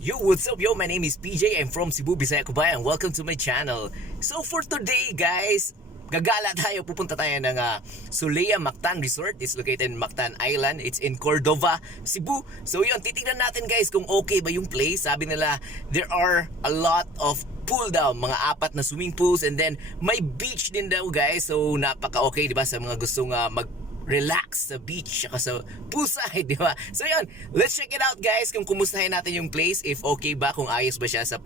Yo, what's up yo? My name is PJ. I'm from Cebu, Bisaya, Cubay, and welcome to my channel. So for today guys, gagala tayo. Pupunta tayo ng Sulea Mactan Resort. It's located in Mactan Island. It's in Cordova, Cebu. So yun, titignan natin guys kung okay ba yung place. Sabi nila, there are a lot of pool daw, mga 4 na swimming pools, and then may beach din daw guys. So napaka okay, di ba, sa mga gustong mag-relax sa beach saka sa poolside, di ba? So yun, let's check it out guys kung kumustahin natin yung place, if okay ba, kung ayos ba siya sa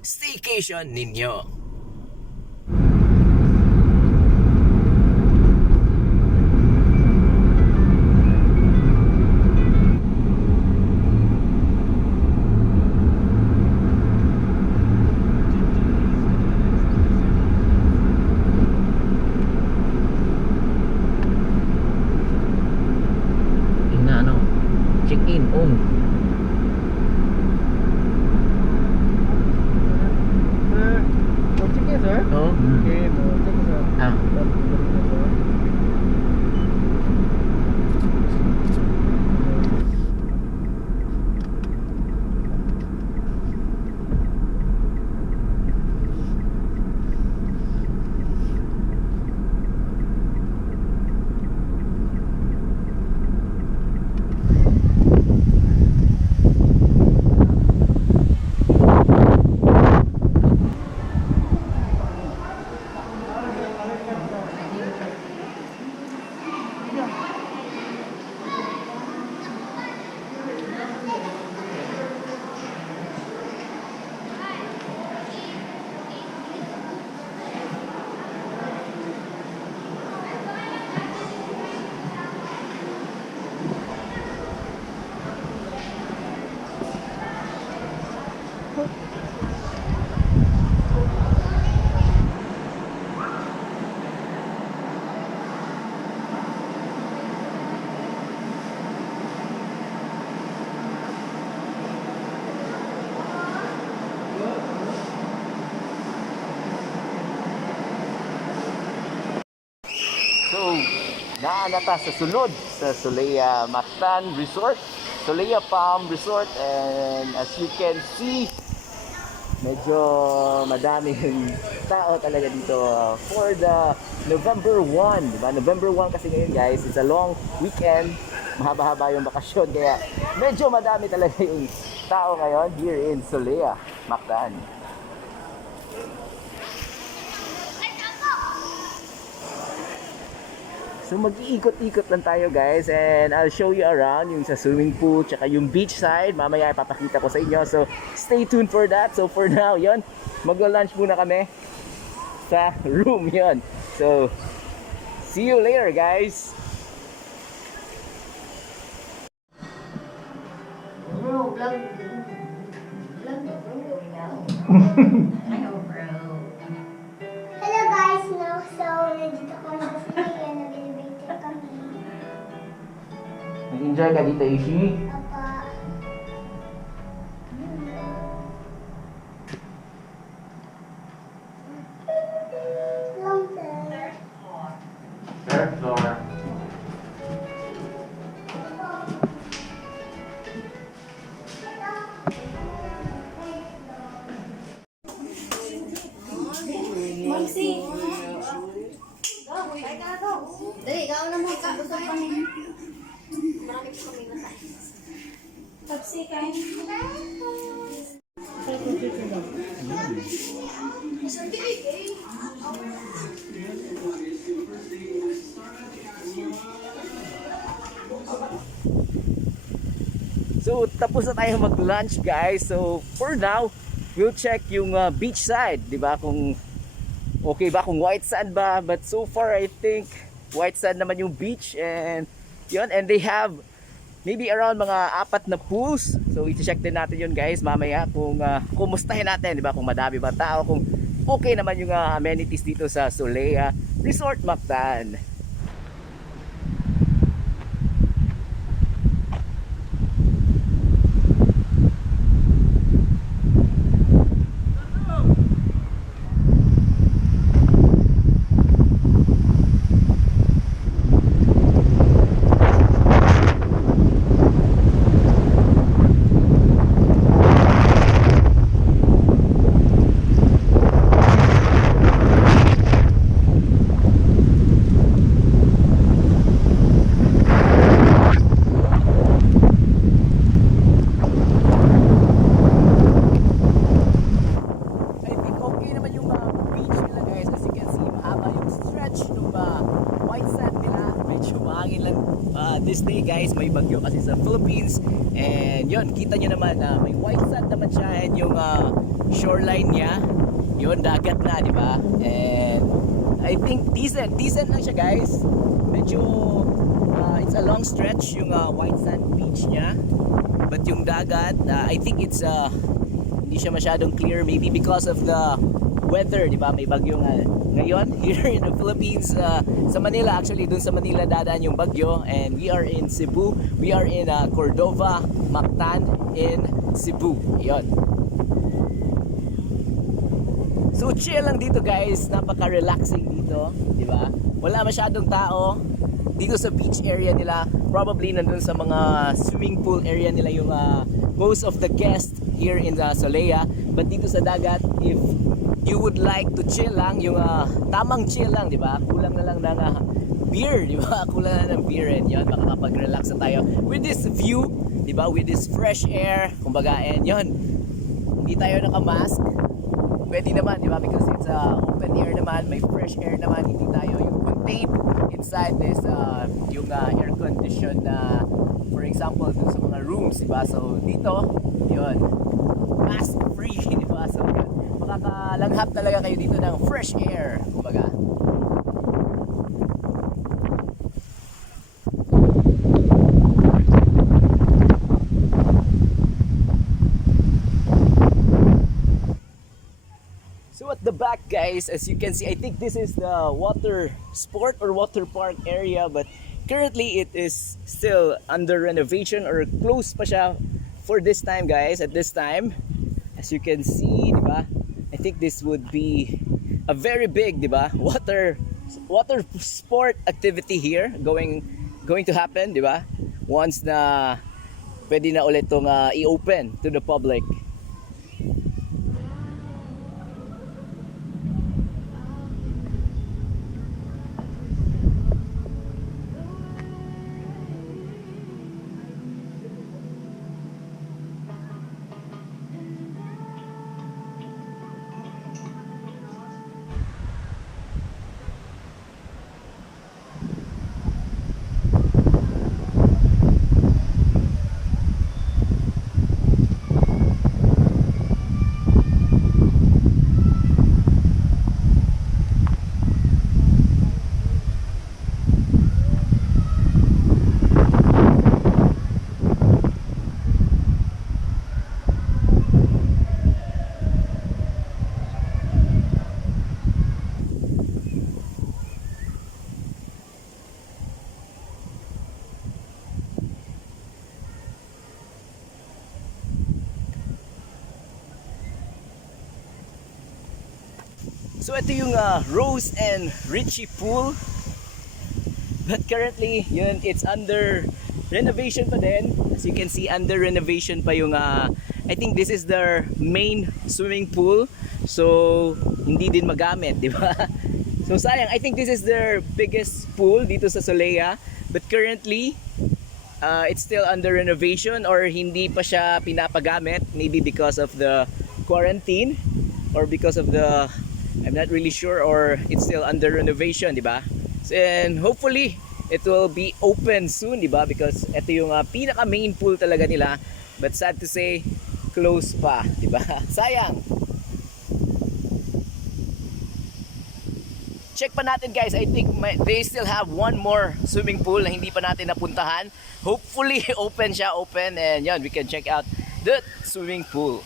staycation ninyo. Check-in on. Check-in sir? Oh. Okay, check-in sir. So, naanata sa sulod sa Sulea Mactan Resort, Sulea Palm Resort, and as you can see, medyo madami yung tao talaga dito for the November 1, diba? November 1 kasi ngayon guys, it's a long weekend, mahaba-haba yung bakasyon, kaya medyo madami talaga yung tao ngayon here in Sulea Mactan. So mag-iikot-ikot lang tayo guys, and I'll show you around yung sa swimming pool tsaka yung beach side. Mamaya ipapakita ko sa inyo, so stay tuned for that. So for now, yon, magla-lunch muna kami sa room yon. So see you later guys. Bro, vlog. Vlog na bro. I know bro. Hello guys, no, so nandito kami sa Sulea, nag-elevator kami. Nag-enjoy ka dito, Ishi? Papa. Long term. Third floor. Mamsi. Dali, ikaw na mo ka. Gusto pa niya. Marami ko kami nasa. Tapsi kain. So tapos na tayo mag-lunch guys. So for now, we'll check yung beach side, di ba? Kung okay ba, kung white sand ba. But so far I think white sand naman yung beach, and yun, and they have maybe around mga 4 na pools. So i-check din natin yun guys mamaya kung kumustahin natin, di ba? Kung madami ba tao, kung okay naman yung amenities dito sa Sulea Resort Mactan. Philippines. And yun, kita nyo naman na may white sand naman siya, and yung shoreline niya, yun, dagat na, di ba? And I think decent lang siya, guys. Medyo it's a long stretch yung white sand beach niya, but yung dagat, I think it's hindi siya masyadong clear, maybe because of the weather, di ba? May bagyo nga ngayon here in the Philippines, sa Manila. Actually, dun sa Manila dadaan yung bagyo, and we are in Cebu. We are in Cordova, Mactan in Cebu. Yon. So chill lang dito, guys. Napaka-relaxing dito, di ba? Wala masyadong tao dito sa beach area nila. Probably nandun sa mga swimming pool area nila yung most of the guests here in Solea. But dito sa dagat, if you would like to chill lang, yung tamang chill lang, di ba? Kulang na lang ng beer, di ba? Kulang na ng beer, and yun, makakapag-relax na tayo with this view, di ba? With this fresh air, kumbaga, and yun, hindi tayo naka-mask. Pwede naman, di ba? Because it's open air naman, may fresh air naman, hindi tayo yung contained inside this yung air condition na for example dun sa mga rooms, di ba? So dito, yun, mask free, di ba? So yun, makakalanghap talaga kayo dito ng fresh air, kumbaga. So at the back, guys, as you can see, I think this is the water sport or water park area, but currently it is still under renovation or closed pa siya for this time, guys. At this time, as you can see, di ba? I think this would be a very big, di ba? Water sport activity here going to happen, di ba? Once na pwede na ulit tong i-open to the public. So ito yung Rose and Richie Pool. But currently, yun, it's under renovation pa din. As you can see, under renovation pa yung I think this is their main swimming pool. So hindi din magamit, di ba? So sayang, I think this is their biggest pool dito sa Solea. But currently, it's still under renovation or hindi pa siya pinapagamit. Maybe because of the quarantine or because of the, I'm not really sure, or it's still under renovation, di ba? And hopefully it will be open soon, di ba? Because ito yung pinaka main pool talaga nila. But sad to say, close pa, di ba? Sayang. Check pa natin, guys. I think they still have one more swimming pool na hindi pa natin napuntahan. Hopefully open siya, open, and yan, we can check out the swimming pool.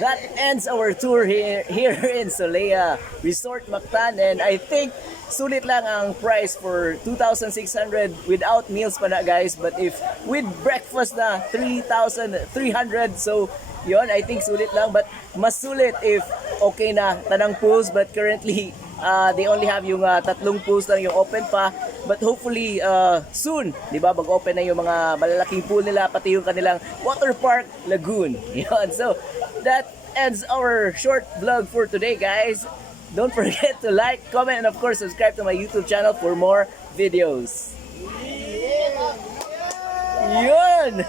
That ends our tour here in Solea Resort Mactan, and I think sulit lang ang price for 2,600 without meals pa na guys, but if with breakfast na 3,300, so yon, I think sulit lang, but mas sulit if okay na tanang pools, but currently they only have yung tatlong pools lang yung open pa, but hopefully soon, di ba, mag-open na yung mga malalaking pool nila, pati yung kanilang water park lagoon. Yon, so that ends our short vlog for today, guys. Don't forget to like, comment, and of course subscribe to my YouTube channel for more videos. Yun!